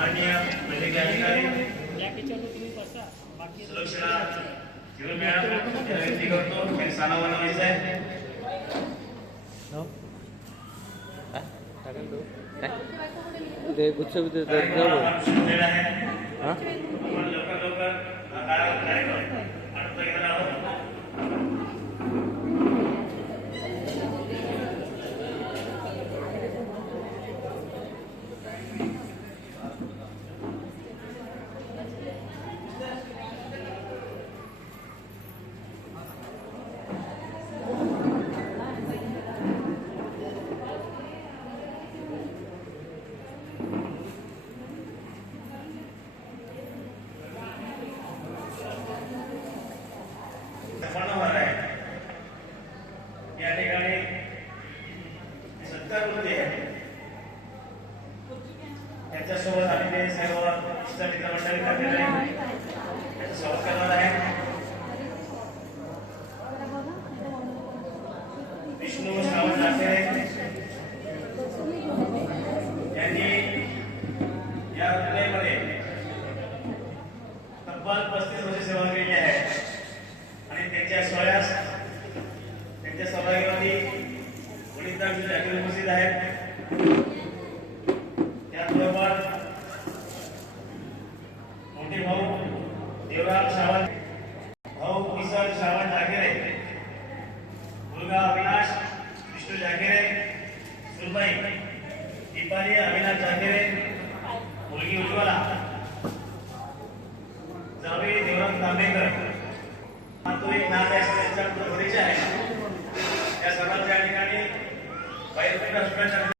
माननीय वैद्यकीय अधिकारी सुलक्षणा जीवन मॅडम विनंती करतो की सानावर यायचं आहे. ते गुच्छ आहे लवकर लवकर कार्यक्रम आटोपता घेणार आहोत. या ठिकाणी सत्कार होते त्याच्यासोबत आम्ही ते सर्व मित्रमंडळी त्याचं स्वागत करणार आहे. विष्णू श्रावण जाखेरे यांनी या रुग्णालयामध्ये तब्बल 35 वर्षे सेवा केली आहे आणि त्यांच्या सोहळ्यास त्यांच्या सहभागीमध्ये वडीलधार अधिकारी उपस्थित आहेत. त्याचबरोबर मोठे भाऊ देवराम श्रावण, भाऊ किसन श्रावण जाखेरे, मुलगा अविनाश विष्णू जाखेरे, सुरबाई दीपाली अविनाश जाखेरे, मुलगी उज्ज्वला, जावई देवराम तांबेकर. तो एक नाव आहे. या सर्वांच्या ठिकाणी